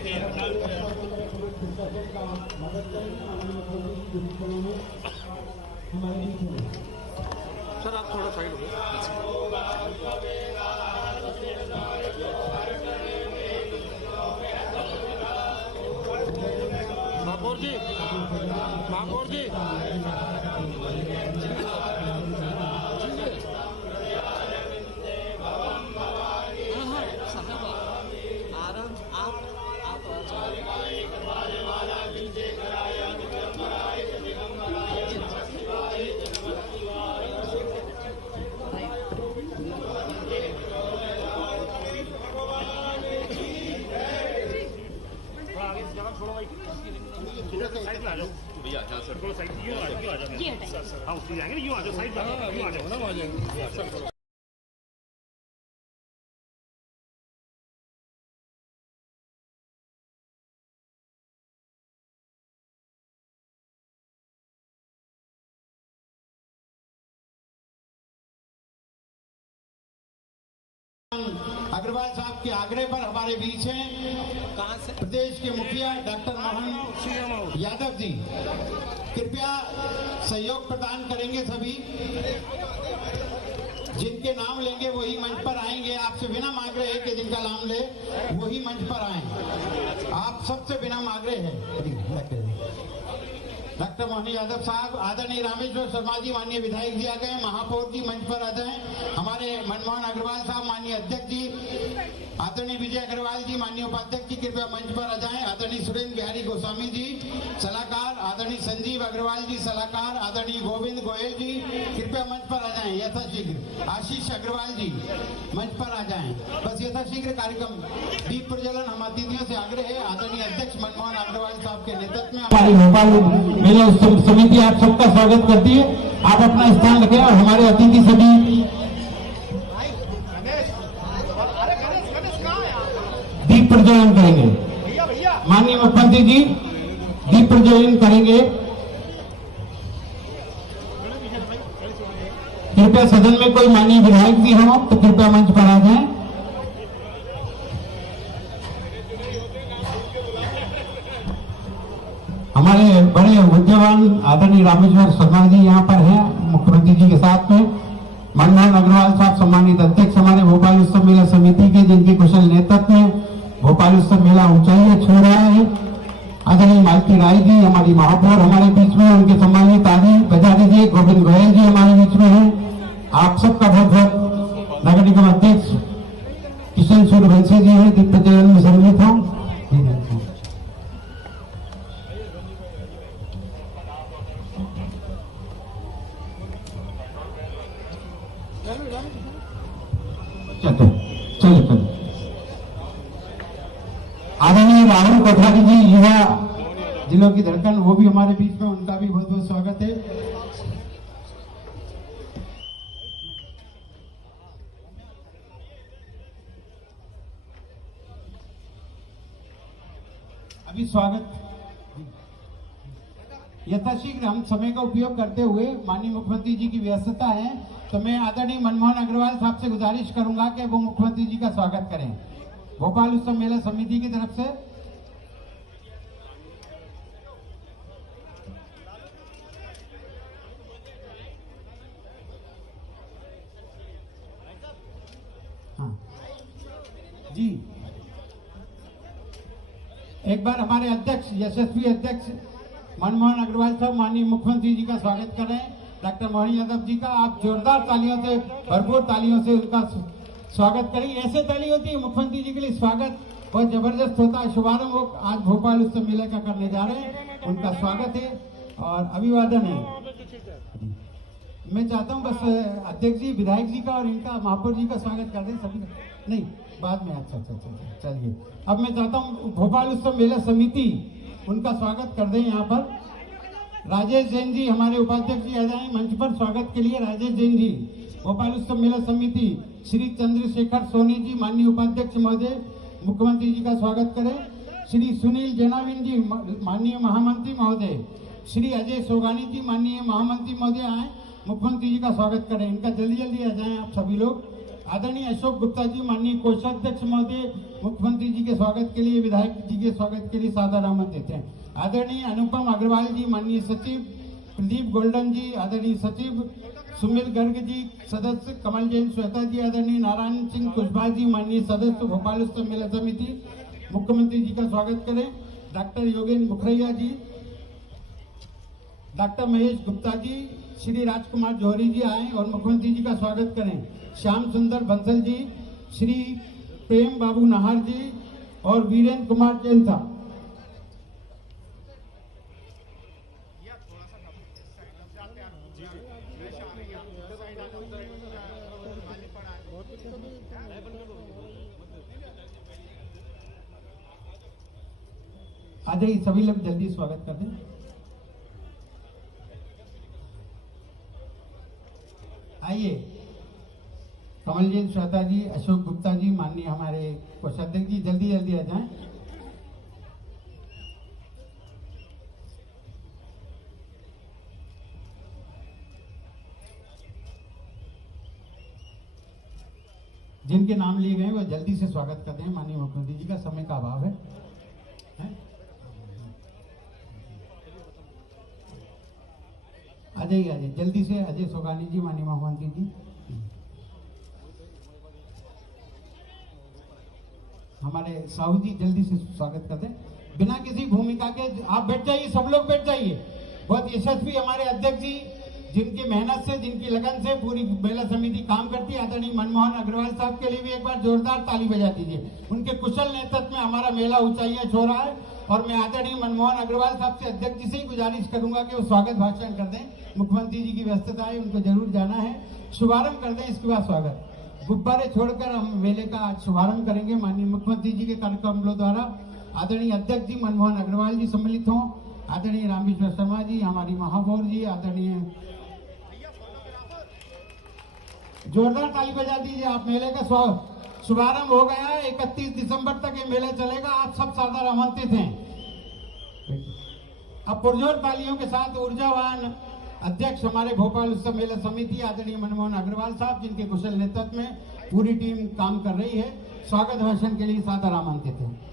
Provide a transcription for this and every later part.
Sir आप थोड़ा side हो महापौर जी, महापौर जी भैया हाँ सर थोड़ा साइड यूँ आ जाओ हाँ उसी जाएंगे यूँ आ जाओ साइड यूँ आ जाओ आ जाएंगे। अग्रवाल साहब के आग्रह पर हमारे बीच हैं कहां से प्रदेश के मुखिया डॉक्टर मोहन यादव जी, कृपया सहयोग प्रदान करेंगे। सभी जिनके नाम लेंगे वही मंच पर आएंगे। आपसे बिना मांग रहे हैं कि जिनका नाम ले वही मंच पर आए। आप सबसे बिना मांग रहे हैं। डॉक्टर मोहन यादव साहब, आदरणीय रामेश्वर शर्मा जी माननीय विधायक जी आ गए। महापौर जी मंच पर आ जाएं। हमारे मनमोहन अग्रवाल साहब माननीय अध्यक्ष जी, आदरणीय विजय अग्रवाल जी माननीय उपाध्यक्ष जी कृपया मंच पर आ जाएं। आदरणीय सुरेंद्र बिहारी गोस्वामी जी सलाहकार, आदरणीय संजीव अग्रवाल जी सलाहकार, आदरणीय गोविंद गोयल जी कृपया मंच पर आ जाएं यथाशीघ्र। आशीष अग्रवाल जी मंच पर आ जाएं। बस यथाशीघ्र कार्यक्रम दीप प्रज्वलन हम अतिथियों से आग्रह है। आदरणीय अध्यक्ष मनमोहन अग्रवाल साहब के नेतृत्व में हमारी भोपाल समिति आप सबका स्वागत करती है। आप अपना स्थान रखें और हमारे अतिथि सभी दीप प्रज्वलन करेंगे। माननीय मुख्यमंत्री जी दीप प्रज्वलन करेंगे। कृपया सदन में कोई माननीय विधायक जी हो तो कृपया मंच पर आ जाएं। हमारे बड़े विद्वान आदरणीय रामेश्वर शर्मा जी यहाँ पर हैं मुख्यमंत्री जी के साथ में। मनमोहन अग्रवाल साहब सम्मानित अध्यक्ष हमारे भोपाल उत्सव मेला समिति के, जिनके कुशल नेतृत्व में भोपाल उत्सव मेला ऊंचाइयां छू रहा है। आदरणीय मालती राय जी हमारी महापौर हमारे बीच में, उनके सम्मानित ताली बजा दीजिए। गोविंद गोयल जी हमारे बीच में है। आप सबका बहुत बहुत नगर निगम अध्यक्ष किशन सूर्यवंशी जी है दीप प्रज्वलन में सम्मिलित हूँ। चलो आदरणीय राहुल कोठारी जी युवा जिलों की धड़कन, वो भी हमारे बीच में, उनका भी बहुत बहुत स्वागत है। अभी स्वागत यथाशीघ्र हम समय का उपयोग करते हुए, माननीय मुख्यमंत्री जी की व्यस्तता है तो मैं आदरणीय मनमोहन अग्रवाल साहब से गुजारिश करूंगा कि वो मुख्यमंत्री जी का स्वागत करें भोपाल उत्सव मेला समिति की तरफ से। हाँ जी, एक बार हमारे अध्यक्ष यशस्वी अध्यक्ष मनमोहन अग्रवाल साहब माननीय मुख्यमंत्री जी का स्वागत कर रहे हैं। डॉक्टर मोहन यादव जी का आप जोरदार तालियों से, भरपूर तालियों से उनका स्वागत करें। ऐसे ताली होती है मुख्यमंत्री जी के लिए, स्वागत बहुत जबरदस्त होता है। शुभारंभ वो आज भोपाल उत्सव मेला का करने जा रहे हैं, उनका स्वागत है और अभिवादन है। मैं चाहता हूं बस अध्यक्ष जी, विधायक जी का और इनका महापौर जी का स्वागत कर दें सभी। नहीं बाद में, अच्छा चलिए। अब मैं चाहता हूँ भोपाल उत्सव मेला समिति उनका स्वागत कर दें। यहाँ पर राजेश जैन जी हमारे उपाध्यक्ष जी आ जाए मंच पर स्वागत के लिए। राजेश जैन जी भोपाल उत्सव मेला समिति। श्री चंद्रशेखर सोनी जी माननीय उपाध्यक्ष महोदय मुख्यमंत्री जी का स्वागत करें। श्री सुनील जैनाविन जी माननीय महामंत्री महोदय। श्री अजय सोगानी जी माननीय महामंत्री महोदय आए मुख्यमंत्री जी का स्वागत करें। इनका जल्दी आ जाएं आप सभी लोग। आदरणीय अशोक गुप्ता जी माननीय कोषाध्यक्ष महोदय मुख्यमंत्री जी के स्वागत के लिए, विधायक जी के स्वागत के लिए सादर आमंत्रित देते हैं। आदरणीय अनुपम अग्रवाल जी, माननीय सचिव प्रदीप गोल्डन जी, आदरणीय सचिव सुमित गर्ग जी, सदस्य कमल जैन श्वेता जी, आदरणीय नारायण सिंह कुशवाहा जी, माननीय सदस्य भोपाल उत्सव मेला समिति, मुख्यमंत्री जी का स्वागत करें। डॉक्टर योगेंद्र मुखरिया जी, डॉक्टर महेश गुप्ता जी, श्री राजकुमार जौहरी जी आए और मुख्यमंत्री जी का स्वागत करें। श्याम सुंदर बंसल जी, श्री प्रेम बाबू नाहर जी और वीरेंद्र कुमार जैन साहब। आ जाइए सभी लोग, जल्दी स्वागत कर दें। आइए कमलजीत श्वेता जी, अशोक गुप्ता जी, माननीय हमारे कोषाध्यक्ष जी, जल्दी जल्दी आ जाएं। जिनके नाम लिए गए वो जल्दी से स्वागत करते हैं। माननीय मुख्यमंत्री जी का समय का अभाव है। आ जाइए जल्दी से। अजय सोगानी जी, माननीय मुख्यमंत्री जी, हमारे साहू जी जल्दी से स्वागत कर दें। बिना किसी भूमिका के आप बैठ जाइए, सब लोग बैठ जाइए। बहुत यशस्वी हमारे अध्यक्ष जी, जिनकी मेहनत से, जिनकी लगन से पूरी मेला समिति काम करती है, आदरणीय मनमोहन अग्रवाल साहब के लिए भी एक बार जोरदार ताली बजा दीजिए। उनके कुशल नेतृत्व में हमारा मेला ऊंचाइयां छू रहा है और मैं आदरणीय मनमोहन अग्रवाल साहब से, अध्यक्ष जी से ही गुजारिश करूंगा कि वो स्वागत भाषण कर दें। मुख्यमंत्री जी की व्यस्तता है, उनको जरूर जाना है। शुभारंभ कर दें, इसके बाद स्वागत। गुब्बारे छोड़कर हम मेले का आज शुभारंभ करेंगे माननीय मुख्यमंत्री जी के कार्यक्रमों द्वारा। आदरणीय अध्यक्ष जी मनमोहन अग्रवाल जी सम्मिलित हों, आदरणीय रामेश्वर शर्मा जी, हमारी महापौर जी, आदरणीय, जोरदार ताली बजा दीजिए। आप मेले का शुभारंभ हो गया है। 31 दिसंबर तक ये मेला चलेगा। आप सब सादर आमंत्रित हैं। अब पुरजोर तालियों के साथ ऊर्जावान अध्यक्ष हमारे भोपाल उत्सव मेला समिति आदरणीय मनमोहन अग्रवाल साहब, जिनके कुशल नेतृत्व में पूरी टीम काम कर रही है, स्वागत भाषण के लिए सादर आमंत्रित हैं।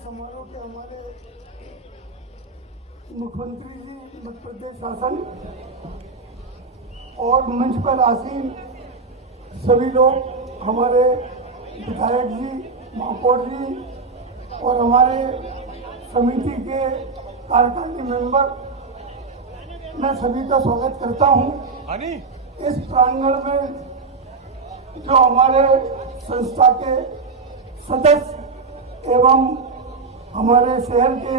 समारोह के हमारे मुख्यमंत्री जी, मध्य प्रदेश शासन और मंच पर आसीन सभी लोग, हमारे विधायक जी, महापौर जी और हमारे समिति के कार्यकारिणी मेंबर, मैं सभी का स्वागत करता हूं। इस प्रांगण में जो हमारे संस्था के सदस्य एवं हमारे शहर के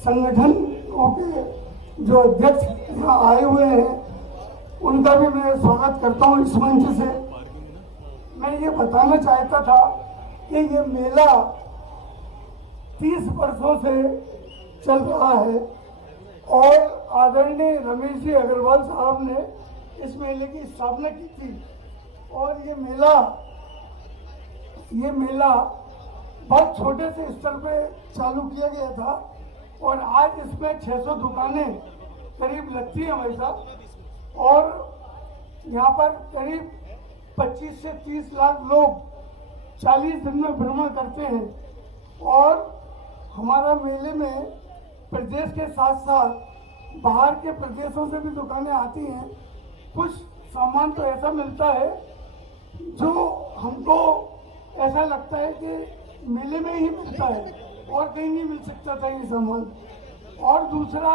संगठनों के जो अध्यक्ष यहाँ आए हुए हैं, उनका भी मैं स्वागत करता हूँ इस मंच से। मैं ये बताना चाहता था कि ये मेला 30 वर्षों से चल रहा है और आदरणीय रमेश जी अग्रवाल साहब ने इस मेले की स्थापना की थी और ये मेला बहुत छोटे से स्तर पे चालू किया गया था और आज इसमें 600 दुकानें करीब लगती हैं हमारे साथ और यहाँ पर करीब 25 से 30 लाख लोग 40 दिन में भ्रमण करते हैं और हमारा मेले में प्रदेश के साथ साथ बाहर के प्रदेशों से भी दुकानें आती हैं। कुछ सामान तो ऐसा मिलता है जो हमको ऐसा लगता है कि मेले में ही मिलता है और कहीं नहीं मिल सकता था ये सामान। और दूसरा,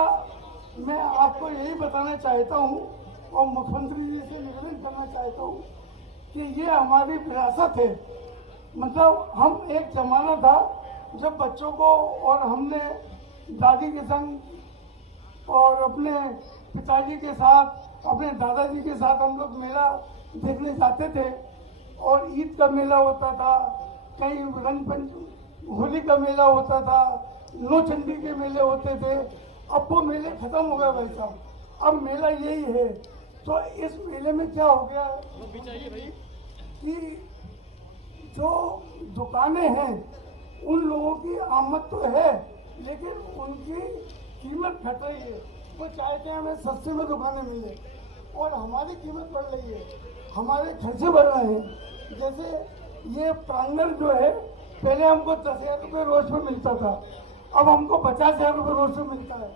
मैं आपको यही बताना चाहता हूँ और मुख्यमंत्री जी से निवेदन करना चाहता हूँ कि ये हमारी विरासत है। मतलब हम एक जमाना था जब बच्चों को और हमने दादी के संग और अपने पिताजी के साथ, अपने दादाजी के साथ हम लोग मेला देखने जाते थे और ईद का मेला होता था, कहीं होली का मेला होता था, नौचंडी के मेले होते थे। अब वो मेले खत्म हो गए भाई साहब, अब मेला यही है। तो इस मेले में क्या हो गया कि जो दुकानें हैं उन लोगों की आमद तो है, लेकिन उनकी कीमत घट रही है। वो चाहते हैं हमें सस्ते में दुकानें मिले और हमारी कीमत बढ़ रही है, हमारे खर्चे बढ़ रहे हैं। जैसे ये प्राइमर जो है, पहले हमको 10,000 रुपये रोज में मिलता था, अब हमको 50,000 रुपये रोज में मिलता है।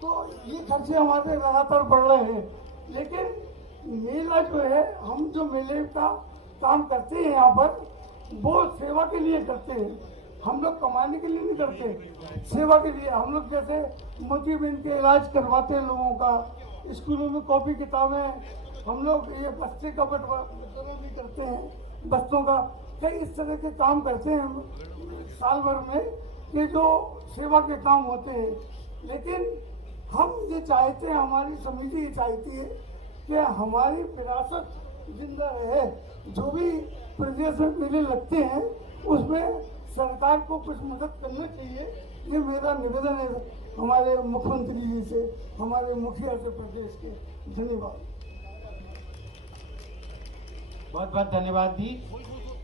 तो ये खर्चे हमारे लगातार बढ़ रहे हैं। लेकिन मेला जो है, हम जो मेले का काम करते हैं यहाँ पर, वो सेवा के लिए करते हैं। हम लोग कमाने के लिए नहीं करते, सेवा के लिए। हम लोग जैसे मोतीबिंद के इलाज करवाते हैं लोगों का, स्कूलों में कॉपी किताबें, हम लोग ये बस्ते का बंटवारा भी करते हैं, बस्तों का, कई इस तरह के काम करते हैं साल भर में, ये जो सेवा के काम होते हैं। लेकिन हम ये चाहते हैं, हमारी समिति ये चाहती है कि हमारी विरासत जिंदा रहे। जो भी प्रदेश में मेले लगते हैं उसमें सरकार को कुछ मदद करना चाहिए, ये मेरा निवेदन है हमारे मुख्यमंत्री जी से, हमारे मुखिया से प्रदेश के। धन्यवाद। बहुत बहुत धन्यवाद जी।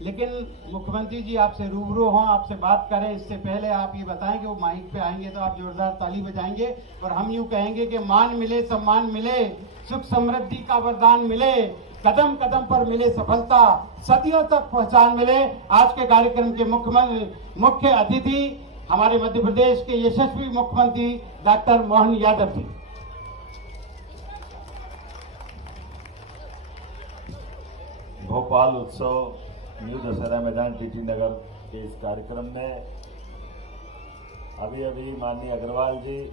लेकिन मुख्यमंत्री जी आपसे रूबरू हों, आपसे बात करें, इससे पहले आप ये बताएं कि वो माइक पे आएंगे तो आप जोरदार ताली बजाएंगे और हम यूं कहेंगे कि मान मिले, सम्मान मिले, सुख समृद्धि का वरदान मिले, कदम कदम पर मिले सफलता, सदियों तक पहचान मिले। आज के कार्यक्रम के मुख्य अतिथि हमारे मध्य प्रदेश के यशस्वी मुख्यमंत्री डॉक्टर मोहन यादव जी। भोपाल उत्सव न्यू दशहरा मैदान टीटी नगर के इस कार्यक्रम में अभी माननीय अग्रवाल जी,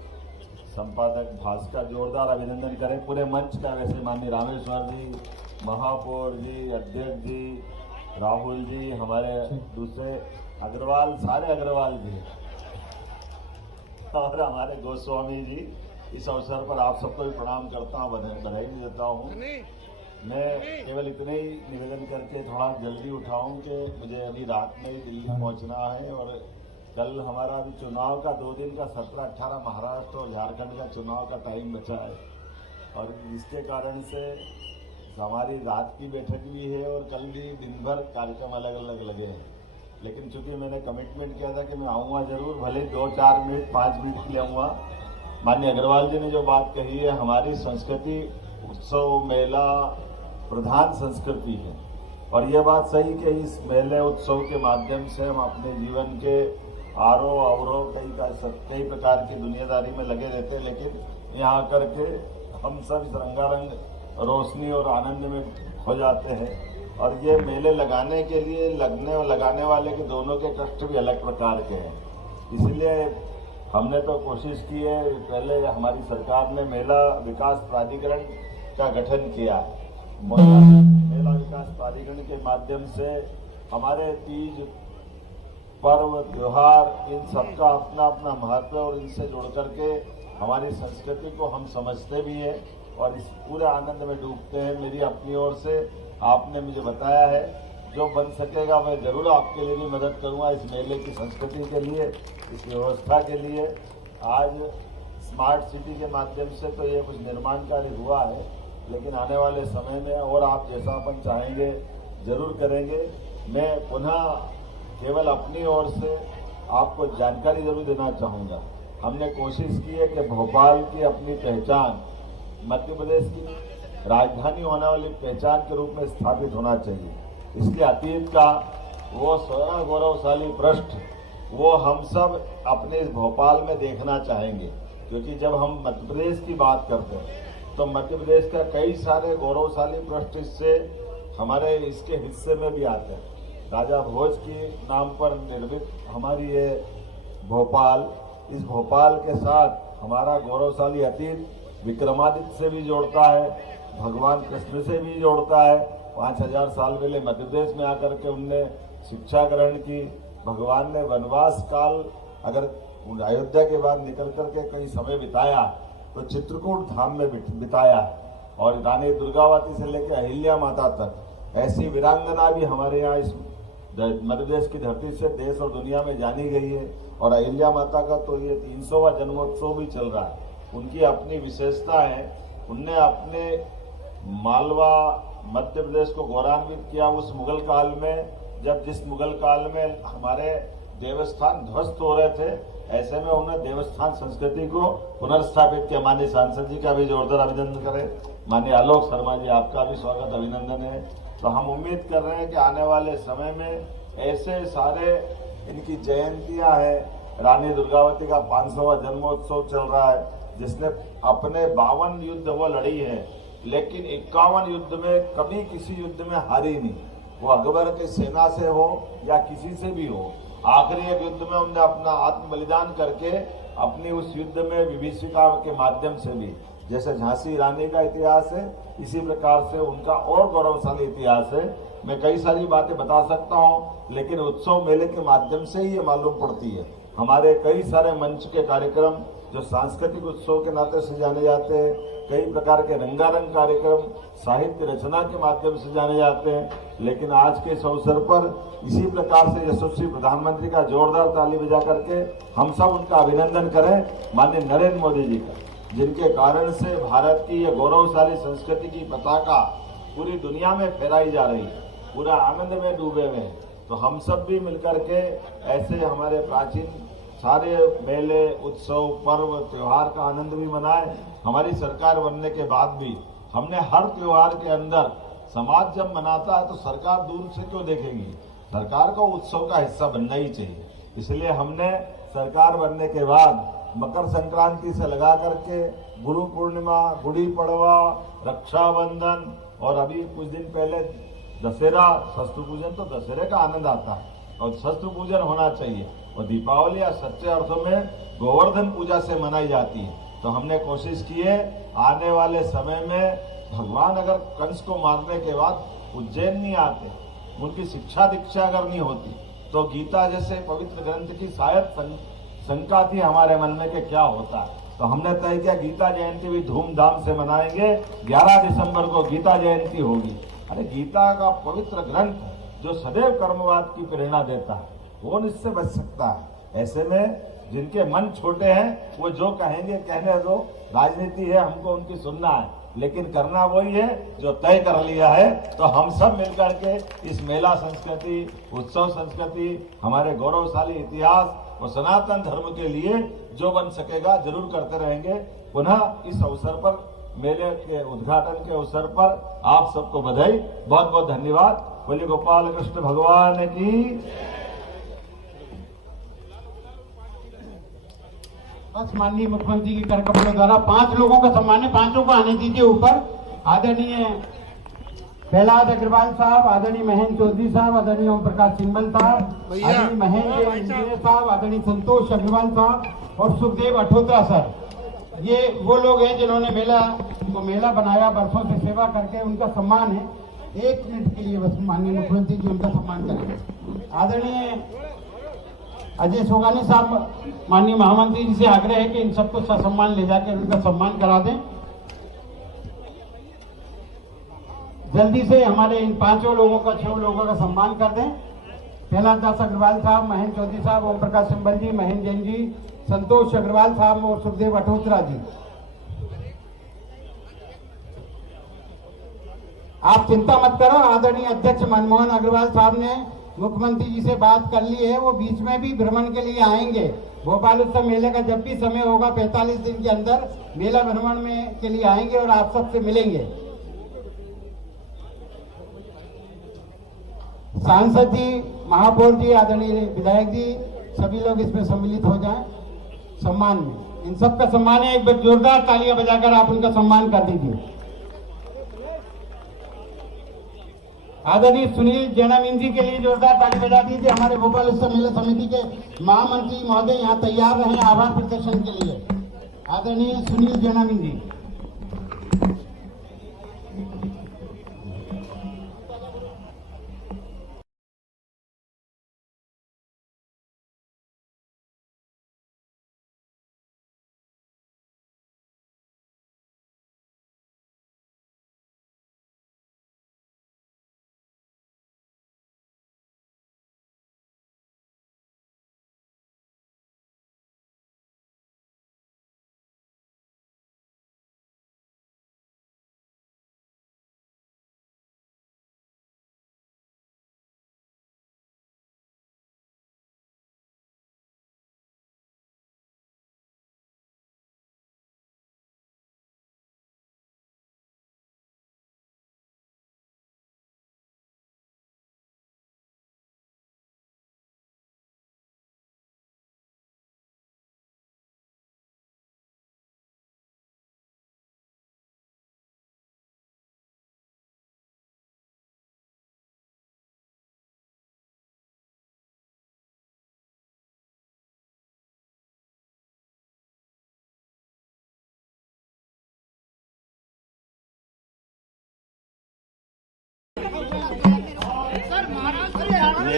संपादक भास्कर, जोरदार अभिनंदन करें पूरे मंच का। वैसे माननीय रामेश्वर जी, महापौर जी, अध्यक्ष जी, राहुल जी, हमारे दूसरे अग्रवाल, सारे अग्रवाल जी और हमारे गोस्वामी जी, इस अवसर पर आप सबको भी प्रणाम करता हूँ, बधाई भी देता हूँ। मैं केवल इतने ही निवेदन करके थोड़ा जल्दी उठाऊं कि मुझे अभी रात में ही दिल्ली पहुंचना है और कल हमारा अभी चुनाव का 2 दिन का 17-18 महाराष्ट्र और झारखंड का चुनाव का टाइम बचा है और इसके कारण से हमारी रात की बैठक भी है और कल भी दिन भर कार्यक्रम अलग अलग लगे हैं। लेकिन चूंकि मैंने कमिटमेंट किया था कि मैं आऊँगा जरूर, भले 2-4 मिनट 5 मिनट के लिए आऊँगा। माननीय अग्रवाल जी ने जो बात कही है, हमारी संस्कृति उत्सव मेला प्रधान संस्कृति है और यह बात सही कि इस मेले उत्सव के माध्यम से हम अपने जीवन के आरोह अवरोह कई प्रकार की दुनियादारी में लगे रहते हैं, लेकिन यहाँ आकर के हम सब इस रंगारंग रोशनी और आनंद में हो जाते हैं। और ये मेले लगाने के लिए लगने और लगाने वाले के दोनों के कष्ट भी अलग प्रकार के हैं। इसलिए हमने तो कोशिश की है, पहले हमारी सरकार ने मेला विकास प्राधिकरण का गठन किया। मेला विकास प्राधिकरण के माध्यम से हमारे तीज, पर्व, त्योहार, इन सबका अपना अपना महत्व और इनसे जुड़ करके हमारी संस्कृति को हम समझते भी हैं और इस पूरे आनंद में डूबते हैं। मेरी अपनी ओर से आपने मुझे बताया है, जो बन सकेगा मैं जरूर आपके लिए भी मदद करूंगा इस मेले की संस्कृति के लिए, इस व्यवस्था के लिए। आज स्मार्ट सिटी के माध्यम से तो ये कुछ निर्माण कार्य हुआ है, लेकिन आने वाले समय में और आप जैसा अपन चाहेंगे जरूर करेंगे। मैं पुनः केवल अपनी ओर से आपको जानकारी जरूर देना चाहूँगा। हमने कोशिश की है कि भोपाल की अपनी पहचान मध्य प्रदेश की राजधानी होने वाली पहचान के रूप में स्थापित होना चाहिए। इसलिए अतीत का वो स्वर्ण गौरवशाली पृष्ठ वो हम सब अपने इस भोपाल में देखना चाहेंगे, क्योंकि जब हम मध्य प्रदेश की बात करते हैं तो मध्य प्रदेश का कई सारे गौरवशाली पृष्ठ इससे हमारे इसके हिस्से में भी आते हैं। राजा भोज की नाम पर निर्मित हमारी ये भोपाल, इस भोपाल के साथ हमारा गौरवशाली अतीत विक्रमादित्य से भी जोड़ता है, भगवान कृष्ण से भी जोड़ता है। 5000 साल पहले मध्य प्रदेश में आकर के उनने शिक्षा ग्रहण की। भगवान ने वनवास काल अगर अयोध्या के बाद निकल करके कई समय बिताया तो चित्रकूट धाम में बिताया और रानी दुर्गावती से लेकर अहिल्या माता तक ऐसी वीरांगना भी हमारे यहाँ इस मध्य प्रदेश की धरती से देश और दुनिया में जानी गई है। और अहिल्या माता का तो ये 300वां जन्मोत्सव भी चल रहा है। उनकी अपनी विशेषता है, उनने अपने मालवा मध्य प्रदेश को गौरवान्वित किया उस मुगल काल में, जब जिस मुगल काल में हमारे देवस्थान ध्वस्त हो रहे थे। ऐसे में उन्होंने देवस्थान संस्कृति को पुनर्स्थापित किया। माननीय सांसद जी का भी जोरदार अभिनंदन करें। माननीय आलोक शर्मा जी, आपका भी स्वागत अभिनंदन है। तो हम उम्मीद कर रहे हैं कि आने वाले समय में ऐसे सारे इनकी जयंतियां हैं। रानी दुर्गावती का 500वां जन्मोत्सव चल रहा है, जिसने अपने 52 युद्ध वो लड़ी है, लेकिन 51 युद्ध में कभी किसी युद्ध में हारी नहीं। वो अकबर की सेना से हो या किसी से भी हो, आखिरी एक युद्ध में उन्होंने अपना आत्म बलिदान करके अपनी उस युद्ध में विभीषिका के माध्यम से भी, जैसे झांसी रानी का इतिहास है, इसी प्रकार से उनका और गौरवशाली इतिहास है। मैं कई सारी बातें बता सकता हूं, लेकिन उत्सव मेले के माध्यम से ही ये मालूम पड़ती है। हमारे कई सारे मंच के कार्यक्रम जो सांस्कृतिक उत्सव के नाते से जाने जाते हैं, कई प्रकार के रंगारंग कार्यक्रम साहित्य रचना के माध्यम से जाने जाते हैं, लेकिन आज के इस अवसर पर इसी प्रकार से यशस्वी प्रधानमंत्री का जोरदार ताली बजा करके हम सब उनका अभिनंदन करें, माननीय नरेंद्र मोदी जी का, जिनके कारण से भारत की यह गौरवशाली संस्कृति की पताका पूरी दुनिया में फहराई जा रही है, पूरा आनंद में डूबे हुए हैं। तो हम सब भी मिलकर के ऐसे हमारे प्राचीन सारे मेले, उत्सव, पर्व, त्योहार का आनंद भी मनाएं। हमारी सरकार बनने के बाद भी हमने हर त्योहार के अंदर समाज जब मनाता है तो सरकार दूर से क्यों देखेगी, सरकार को उत्सव का हिस्सा बनना ही चाहिए। इसलिए हमने सरकार बनने के बाद मकर संक्रांति से लगा करके गुरु पूर्णिमा, गुड़ी पड़वा, रक्षाबंधन और अभी कुछ दिन पहले दशहरा, शस्त्र पूजन, तो दशहरे का आनंद आता है और शस्त्र पूजन होना चाहिए। और दीपावली या सच्चे अर्थों में गोवर्धन पूजा से मनाई जाती है। तो हमने कोशिश की है आने वाले समय में भगवान अगर कंस को मारने के बाद उज्जैन नहीं आते, उनकी शिक्षा दीक्षा अगर नहीं होती, तो गीता जैसे पवित्र ग्रंथ की शायद शंका थी हमारे मन में कि क्या होता है। तो हमने तय किया गीता जयंती भी धूमधाम से मनाएंगे। 11 दिसंबर को गीता जयंती होगी। अरे गीता का पवित्र ग्रंथ जो सदैव कर्मवाद की प्रेरणा देता है, वो इससे बच सकता है। ऐसे में जिनके मन छोटे हैं वो जो कहेंगे कहने दो, राजनीति है, हमको उनकी सुनना है, लेकिन करना वही है जो तय कर लिया है। तो हम सब मिलकर के इस मेला संस्कृति, उत्सव संस्कृति, हमारे गौरवशाली इतिहास और सनातन धर्म के लिए जो बन सकेगा जरूर करते रहेंगे। पुनः इस अवसर पर, मेले के उद्घाटन के अवसर पर आप सबको बधाई, बहुत बहुत धन्यवाद। बोलिए गोपाल कृष्ण भगवान की। बस माननीय मुख्यमंत्री के कर कमलों द्वारा 5 लोगों का सम्मान है, 5 को आने दीजिए ऊपर। आदरणीय प्रहलाद अग्रवाल साहब, आदरणीय महेंद्र चौधरी साहब, आदरणीय ओम प्रकाश सिंबल साहब, आदरणीय महेंद्र इंजीनियर साहब, आदरणीय संतोष अग्रवाल साहब और सुखदेव अठोत्रा सर। ये वो लोग हैं जिन्होंने मेला बनाया, वर्षों से सेवा करके, उनका सम्मान है। 1 मिनट के लिए बस माननीय मुख्यमंत्री जी उनका सम्मान करेंगे। आदरणीय अजय सोगानी साहब, माननीय महामंत्री जी से आग्रह है कि इन सबको ससम्मान ले जाकर उनका सम्मान करा दें। जल्दी से हमारे इन 5 लोगों का, 6 लोगों का सम्मान कर दें। प्रहलाद दास अग्रवाल साहब, महेंद्र चौधरी साहब, ओम प्रकाश सिंबल जी, महेंद्र जैन जी, संतोष अग्रवाल साहब और सुखदेव अठोत्रा जी। आप चिंता मत करो, आदरणीय अध्यक्ष मनमोहन अग्रवाल साहब ने मुख्यमंत्री जी से बात कर ली है, वो बीच में भी भ्रमण के लिए आएंगे। भोपाल उत्सव मेले का जब भी समय होगा 45 दिन के अंदर मेला भ्रमण में के लिए आएंगे और आप सबसे मिलेंगे। सांसद जी, महापौर जी, आदरणीय विधायक जी, सभी लोग इसमें सम्मिलित हो जाएं सम्मान में। इन सबका सम्मान है, एक बार जोरदार तालियां बजाकर आप उनका सम्मान कर दीजिए। आदरणीय सुनील जैनामीन जी के लिए जोरदार ताली बजा दीजिए। हमारे भोपाल उत्सव मेला समिति के महामंत्री महोदय यहाँ तैयार रहे आभार प्रदर्शन के लिए। आदरणीय सुनील जैनामीन जी।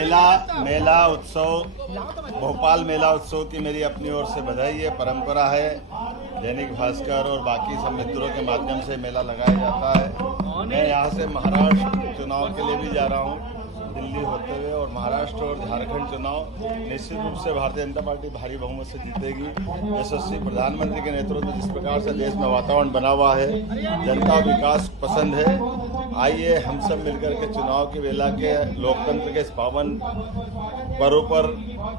मेला उत्सव, भोपाल मेला उत्सव की मेरी अपनी ओर से बधाई है। परंपरा है, दैनिक भास्कर और बाकी सब मित्रों के माध्यम से मेला लगाया जाता है। मैं यहाँ से महाराष्ट्र चुनाव के लिए भी जा रहा हूँ, दिल्ली होते हुए, और महाराष्ट्र और झारखंड चुनाव निश्चित रूप से भारतीय जनता पार्टी भारी बहुमत से जीतेगी। यशस्वी प्रधानमंत्री के नेतृत्व में जिस प्रकार से देश में वातावरण बना हुआ है, जनता विकास पसंद है। आइए हम सब मिलकर के चुनाव के वेला के लोकतंत्र के इस पावन पर्व पर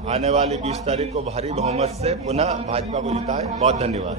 आने वाली 20 तारीख को भारी बहुमत से पुनः भाजपा को जिताएं। बहुत धन्यवाद।